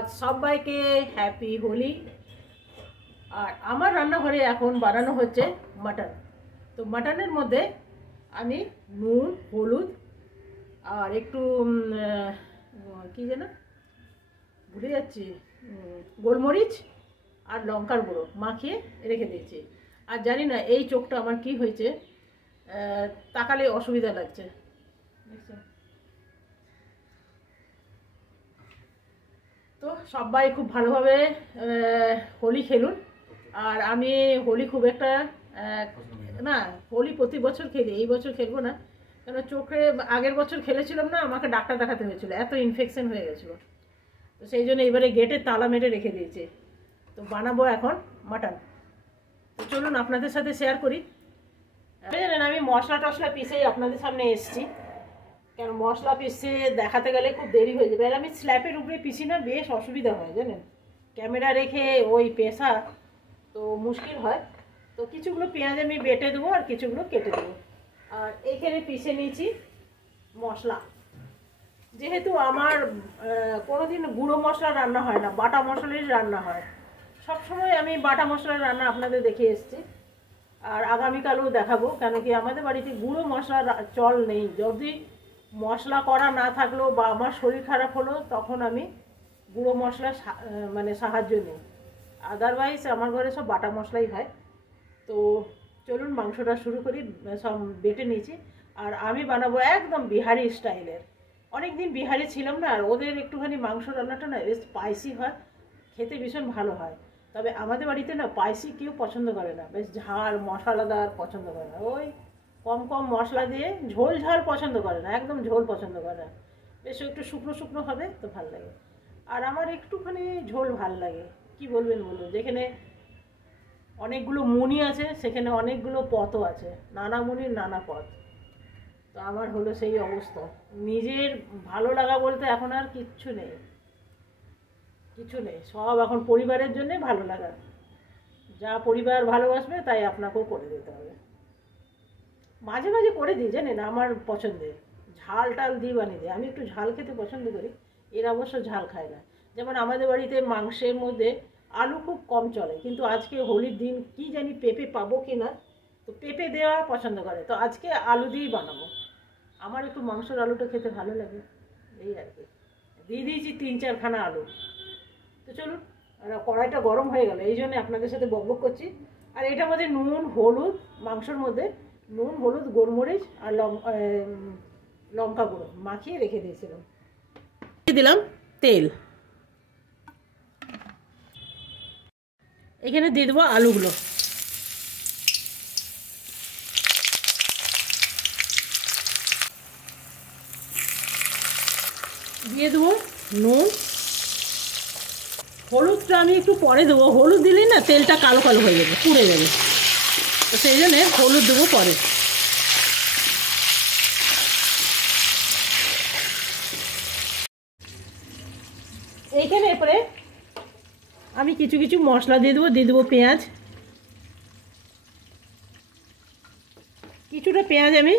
আজ সবাইকে হ্যাপি হোলি। আর আমার রান্নাঘরে এখন বানানো হচ্ছে মাটন। তো মাটনের মধ্যে আমি নুন, হলুদ আর একটু কি যেন ভুলে যাচ্ছি, গোলমরিচ আর লঙ্কার গুঁড়ো মাখিয়ে রেখে দিয়েছি। আর জানি না এই চোখটা আমার কি হয়েছে, তাকালে অসুবিধা লাগছে। তো সবাই খুব ভালোভাবে হোলি খেলুন। আর আমি হোলি খুব একটা না, হোলি প্রতি বছর খেলি, এই বছর খেলবো না, কেন চোখে আগের বছর খেলেছিলাম না, আমাকে ডাক্তার দেখাতে হয়েছিল, এত ইনফেকশন হয়ে গেছিলো। তো সেই জন্য এবারে গেটে তালা মেরে রেখে দিয়েছে। তো বানাবো এখন মাটন। তো চলুন আপনাদের সাথে শেয়ার করি। জানেন আমি মশলা টশলা পিষেই আপনাদের সামনে এসছি, কেন মশলা পিষে দেখাতে গেলে খুব দেরি হয়ে যাবে। আর আমি স্ল্যাপের উপরে পিষি না, বেশ অসুবিধা হয় জানেন, ক্যামেরা রেখে ওই পেশা তো মুশকিল হয়। তো কিছুগুলো পেঁয়াজ আমি বেটে দেবো আর কিছুগুলো কেটে দেবো। আর এইখানে পিষে নিয়েছি মশলা। যেহেতু আমার কোনোদিন গুঁড়ো মশলা রান্না হয় না, বাটা মশলাই রান্না হয়। সবসময় আমি বাটা মশলার রান্না আপনাদের দেখে এসেছি, আর আগামীকালও দেখাবো। কেন কি আমাদের বাড়িতে গুঁড়ো মশলার চল নেই। যদি মশলা করা না থাকলেও বা আমার শরীর খারাপ হলো তখন আমি গুঁড়ো মশলা মানে সাহায্য নিই, আদারওয়াইজ আমার ঘরে সব বাটা মশলাই হয়। তো চলুন মাংসটা শুরু করি। সব বেটে নিয়েছি। আর আমি বানাবো একদম বিহারি স্টাইলের। অনেক দিন বিহারি ছিলাম না, আর ওদের একটুখানি মাংস রান্নাটা না বেশ স্পাইসি হয়, খেতে ভীষণ ভালো হয়। তবে আমাদের বাড়িতে না স্পাইসি কেউ পছন্দ করে না, বেশ ঝাল মশলাদার পছন্দ করে না। ওই কম কম মশলা দিয়ে ঝোল ঝাল পছন্দ করে না, একদম ঝোল পছন্দ করে না, বেশ একটু শুকনো শুকনো হবে তো ভাল লাগে। আর আমার একটুখানি ঝোল ভাল লাগে, কি বলবেন বলুন। যেখানে অনেকগুলো মুনি আছে সেখানে অনেকগুলো পথও আছে, নানা মুনির নানা পথ। তো আমার হলো সেই অবস্থা। নিজের ভালো লাগা বলতে এখন আর কিচ্ছু নেই, কিছু নেই, সব এখন পরিবারের জন্যে ভালো লাগা। যা পরিবার ভালোবাসবে তাই আপনাকেও করে দিতে হবে। মাঝে মাঝে করে দিই জানেন, আমার পছন্দের ঝাল টাল দিয়ে বানিয়ে দিই। আমি একটু ঝাল খেতে পছন্দ করি, এরা অবশ্য ঝাল খায় না। যেমন আমাদের বাড়িতে মাংসের মধ্যে আলু খুব কম চলে, কিন্তু আজকে হোলির দিন কি জানি পেঁপে পাবো কি না, তো পেঁপে দেওয়া পছন্দ করে, তো আজকে আলু দিয়েই বানাবো। আমার একটু মাংসের আলুটা খেতে ভালো লাগে, এই আর কি। দিয়ে দিয়েছি 3-4 খানা আলু। তো চলুন, কড়াইটা গরম হয়ে গেল, এই জন্য আপনাদের সাথে বকবক করছি। আর এটার মধ্যে নুন হলুদ, মাংসর মধ্যে নুন হলুদ গোলমরিচ আর লঙ্কা গুঁড়ো মাখিয়ে রেখে দিয়েছিলাম। দিয়ে দিলাম তেল, এখানে দিয়ে দেবো আলুগুলো। দিয়ে দেবো নুন, হলুদটা আমি একটু পরে দেবো। হলুদ দিলেই না তেলটা কালো কালো হয়ে যাবে, পুড়ে যাবে, তো সেই জন্য হলুদ দেবো পরে। এইখানে এরপরে আমি কিছু কিছু মশলা দিয়ে দেবো পেঁয়াজ। কিছুটা পেঁয়াজ আমি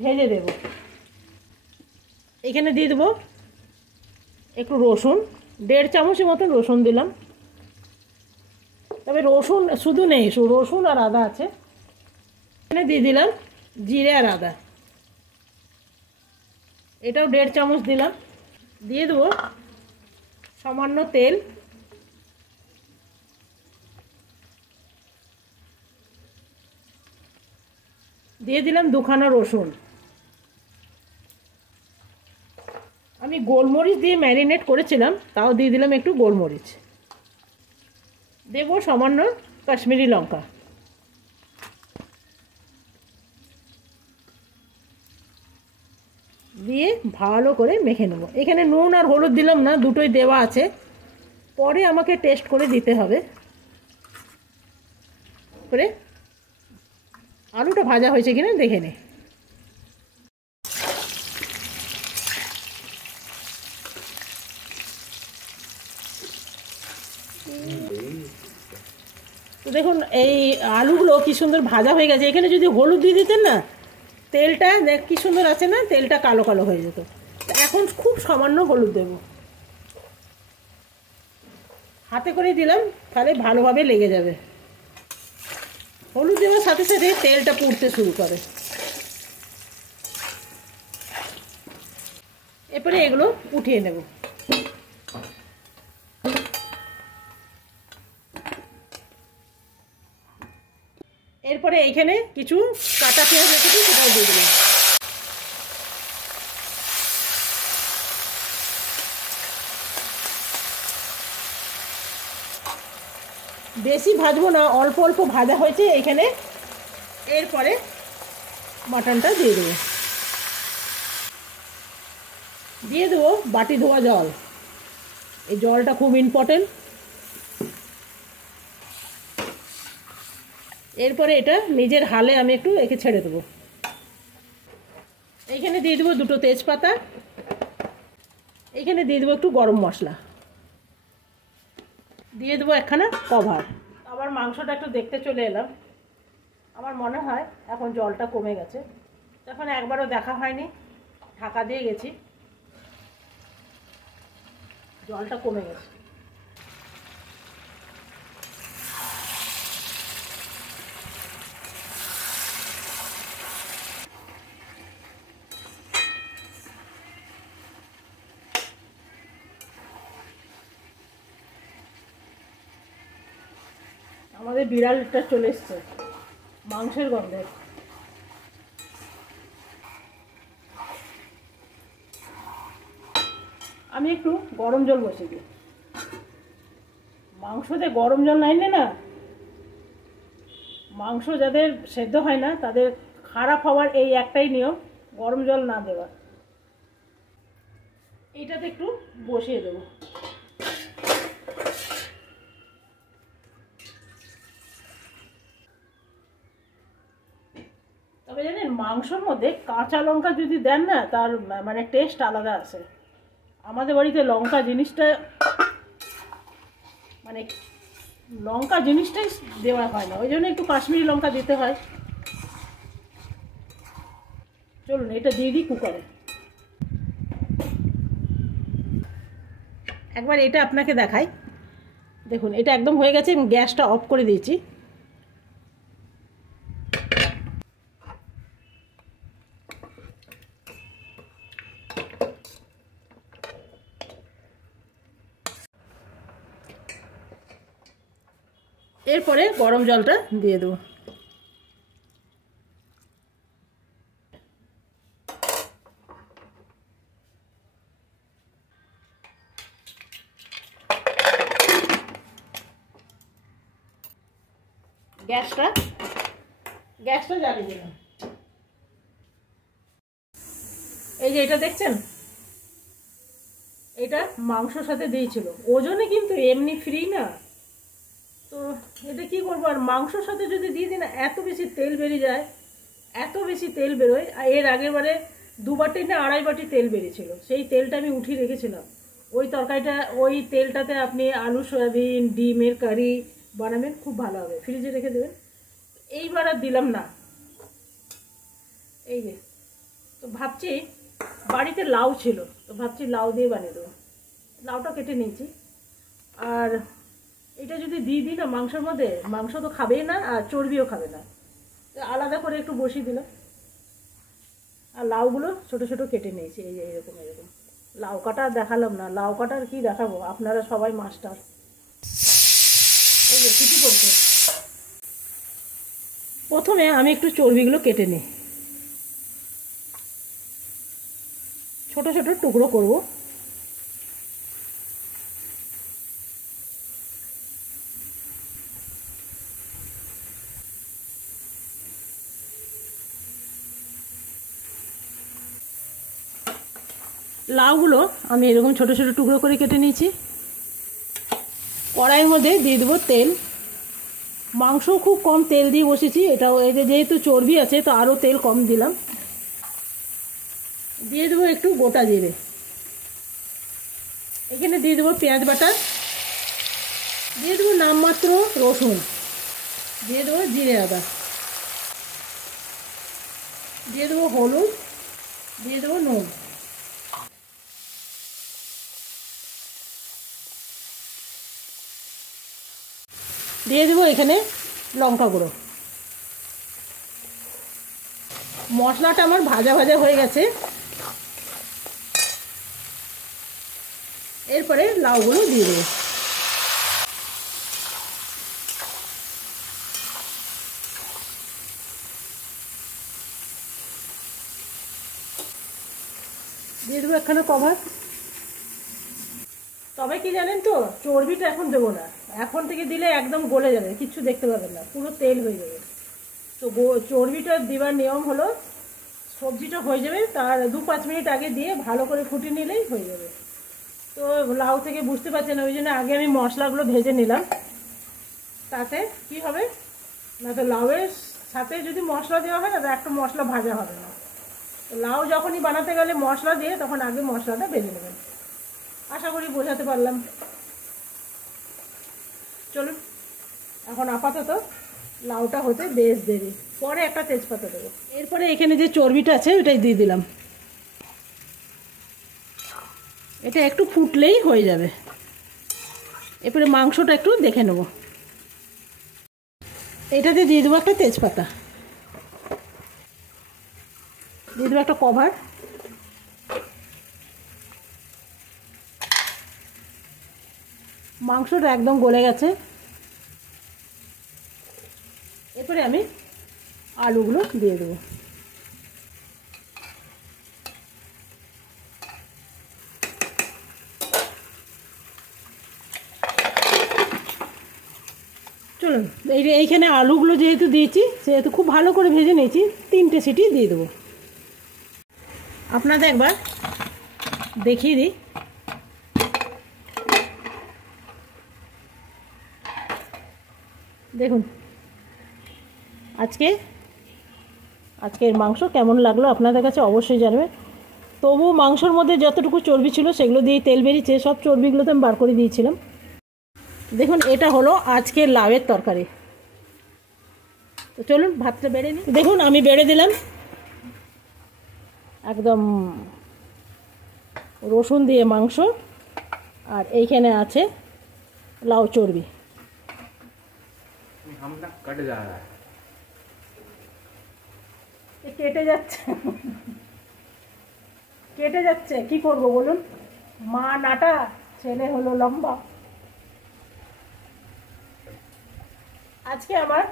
ভেজে দেব। এখানে দিয়ে দেবো একটু রসুন, 1.5 চামচের মতন রসুন দিলাম। তবে রসুন শুধু নেই, রসুন আর আদা আছে। এখানে দিয়ে দিলাম জিরে আর আদা, এটাও 1.5 চামচ দিলাম। দিয়ে দেবো সামান্য তেল, দিয়ে দিলাম 2 খানা রসুন। আমি গোলমরিচ দিয়ে ম্যারিনেট করেছিলাম, তাও দিয়ে দিলাম একটু গোলমরিচ। দেবো সামান্য কাশ্মীরি লঙ্কা। দিয়ে ভালো করে মেখে নেব। এখানে নুন আর হলুদ দিলাম না, দুটোই দেওয়া আছে, পরে আমাকে টেস্ট করে দিতে হবে। করে আলুটা ভাজা হয়েছে কিনা দেখে নে। তো দেখুন এই আলুগুলো কি সুন্দর ভাজা হয়ে গেছে। এখানে যদি হলুদ দিয়ে দিতেন না, তেলটা দেখ কি সুন্দর আছে না, তেলটা কালো কালো হয়ে যেত। এখন খুব সামান্য হলুদ দেব, হাতে করে দিলাম, তাহলে ভালোভাবে লেগে যাবে। হলুদ দেওয়ার সাথে সাথে তেলটা পুড়তে শুরু করে। এরপরে এগুলো উঠিয়ে নেব। এরপরে এইখানে কিছু কাটা পেঁয়াজ রেখেছি, সেটাও দিয়ে দিলাম। বেশি ভাজবো না, অল্প অল্প ভাজা হয়েছে এখানে। এরপরে মাটনটা দিয়ে দেবো। দিয়ে দেবো বাটি ধোয়া জল। এই জলটা খুব ইম্পর্টেন্ট। এরপরে এটা নিজের হালে আমি একটু একে ছেড়ে দেবো। এইখানে দিয়ে দেবো 2টো তেজপাতা। এইখানে দিয়ে দেবো একটু গরম মশলা। দিয়ে দেবো একখানা কভার। আবার মাংসটা একটু দেখতে চলে এলাম। আমার মনে হয় এখন জলটা কমে গেছে। তখন একবারও দেখা হয়নি, ঢাকা দিয়ে গেছি, জলটা কমে গেছে। আমাদের বিড়ালটা চলে এসছে মাংসের গন্ধে। আমি একটু গরম জল বসিয়ে দিই। মাংসতে গরম জল নাইলে না, মাংস যাদের সেদ্ধ হয় না তাদের খারাপ হওয়ার এই একটাই নিয়ম, গরম জল না দেওয়া। এইটাতে একটু বসিয়ে দেবো। তবে জানেন, মাংসর মধ্যে কাঁচা লঙ্কা যদি দেন না, তার মানে টেস্ট আলাদা আসে। আমাদের বাড়িতে লঙ্কা জিনিসটা মানে লঙ্কা জিনিসটাই দেওয়া হয় না, ওই জন্য একটু কাশ্মীরি লঙ্কা দিতে হয়। চলুন এটা দিয়ে দিই কুকারে। একবার এটা আপনাকে দেখাই। দেখুন এটা একদম হয়ে গেছে, এবং গ্যাসটা অফ করে দিয়েছি। এরপরে গরম জলটা দিয়ে দেবো। গ্যাসটা জ্বালিয়ে দিলাম। এই যে এটা দেখছেন, এটা মাংসর সাথে দিয়েছিল, ওজনে কিন্তু এমনি ফ্রি না। তো এটা কি করবো, আর মাংসর সাথে যদি দিয়ে দিই না, এত বেশি তেল বেরিয়ে যায়, এত বেশি তেল বেরোয়। আর এর আগের বারে 2 বাটি না 2.5 বাটি তেল বেরিয়েছিল, সেই তেলটা আমি উঠিয়ে রেখেছিলাম। ওই তরকারিটা, ওই তেলটাতে আপনি আলু সয়াবিন ডিমের কারি বানাবেন, খুব ভালো হবে, ফ্রিজে রেখে দেবেন। এইবার আর দিলাম না। এই যে, তো ভাবছি বাড়িতে লাউ ছিল, তো ভাবছি লাউ দিয়ে বানিয়ে দেবো। লাউটা কেটে নিয়েছি। আর এটা যদি দিয়ে দিই না মাংসের মধ্যে, মাংস তো খাবেই না আর চর্বিও খাবে না, আলাদা করে একটু বসিয়ে দিলাম। আর লাউগুলো ছোট ছোট কেটে নিয়েছি, এই যে এরকম এরকম। লাউ কাটা দেখালাম না, লাউ কাটার কি দেখাবো, আপনারা সবাই মাস্টার। এই যে কিছু করছে। প্রথমে আমি একটু চর্বিগুলো কেটে নিই, ছোট ছোট টুকরো করব। লাউগুলো আমি এরকম ছোট ছোট টুকরো করে কেটে নিয়েছি। কড়াইয়ের মধ্যে দিয়ে দেবো তেল। মাংস খুব কম তেল দিয়ে বসেছি, এটাও এই যে যেহেতু চর্বি আছে তো আরও তেল কম দিলাম। দিয়ে দেবো একটু গোটা জিরে। এখানে দিয়ে দেবো পেঁয়াজ বাটা, দিয়ে দেবো নামমাত্র রসুন, দিয়ে দেবো জিরে আদা, দিয়ে দেবো হলুদ, দিয়ে দেবো নুন। দিয়ে দেবো এখানে লঙ্কা গুঁড়ো। মশলাটা আমার ভাজা ভাজা হয়ে গেছে। এরপরে লাউগুলো দিয়ে দেবো। দিয়ে দেবো একখানা কভার। তবে কি জানেন তো, চর্বিটা এখন দেবো না, এখন থেকে দিলে একদম গলে যাবে, কিচ্ছু দেখতে পাবেন না, পুরো তেল হয়ে যাবে। তো চর্বিটা দেওয়ার নিয়ম হলো, সবজিটা হয়ে যাবে তার 2-5 মিনিট আগে দিয়ে ভালো করে ফুটিয়ে নিলেই হয়ে যাবে। তো লাউ থেকে বুঝতে পারছেন, ওই জন্য আগে আমি মশলাগুলো ভেজে নিলাম। তাতে কি হবে না, তো লাউয়ের সাথে যদি মশলা দেওয়া হয় না, তো একটা মশলা ভাজা হবে না। তো লাউ যখনই বানাতে গেলে মশলা দিয়ে তখন আগে মশলাটা ভেজে নেবেন। আশা করি বোঝাতে পারলাম। চলুন, এখন আপাতত লাউটা হতে বেশ দেরি, পরে একটা তেজপাতা দেবো। এরপরে এখানে যে চর্বিটা আছে ওটাই দিয়ে দিলাম। এটা একটু ফুটলেই হয়ে যাবে। এরপরে মাংসটা একটু দেখে নেব। এটাতে দিয়ে দেবো একটা তেজপাতা, দিয়ে দেবো একটা কভার। মাংসটা একদম গলে গেছে। এরপরে আমি আলুগুলো দিয়ে দেবো। চলুন, এইখানে আলুগুলো যেহেতু দিয়েছি সেহেতু খুব ভালো করে ভেজে নিয়েছি, 3টে সিটি দিয়ে দেবো। আপনাদের একবার দেখিয়ে দিই। দেখুন আজকের মাংস কেমন লাগলো আপনাদের কাছে অবশ্যই জানবেন। তবু মাংসর মধ্যে যতটুকু চর্বি ছিল সেগুলো দিয়ে তেল বেরিয়েছে, সব চর্বিগুলো তো আমি বার করে দিয়েছিলাম। দেখুন, এটা হলো আজকের লাউয়ের তরকারি। তো চলুন ভাতটা বেড়ে নিই। দেখুন আমি বেড়ে দিলাম, একদম রসুন দিয়ে মাংস, আর এইখানে আছে লাউ চর্বি। কেটে যাচ্ছে কি করব বলুন, মা নাটা, ছেলে হলো লম্বা। আজকে আমার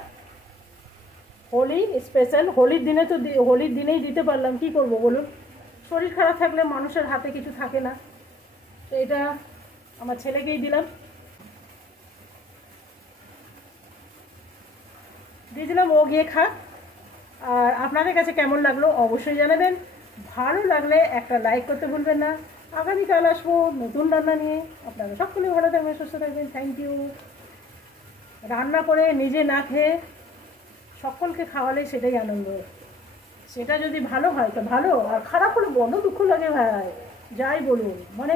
হোলি স্পেশাল, হোলির দিনে তো হোলির দিনেই দিতে পারলাম, কি করব বলুন। শরীর খারাপ থাকলে মানুষের হাতে কিছু থাকে না, তো এটা আমার ছেলেকেই দিলাম। দিয়ে দিলাম, ও গিয়ে খাক। আর আপনাদের কাছে কেমন লাগলো অবশ্যই জানাবেন। ভালো লাগলে একটা লাইক করতে ভুলবেন না। আগামীকাল আসবো নতুন রান্না নিয়ে। আপনারা সকলে ভালো থাকবেন, সুস্থ থাকবেন। Thank you. রান্না করে নিজে না খেয়ে সকলকে খাওয়ালে সেটাই আনন্দ। সেটা যদি ভালো হয় তো ভালো, আর খারাপ হলে বড় দুঃখ লাগে ভাই, যাই বলুন, মানে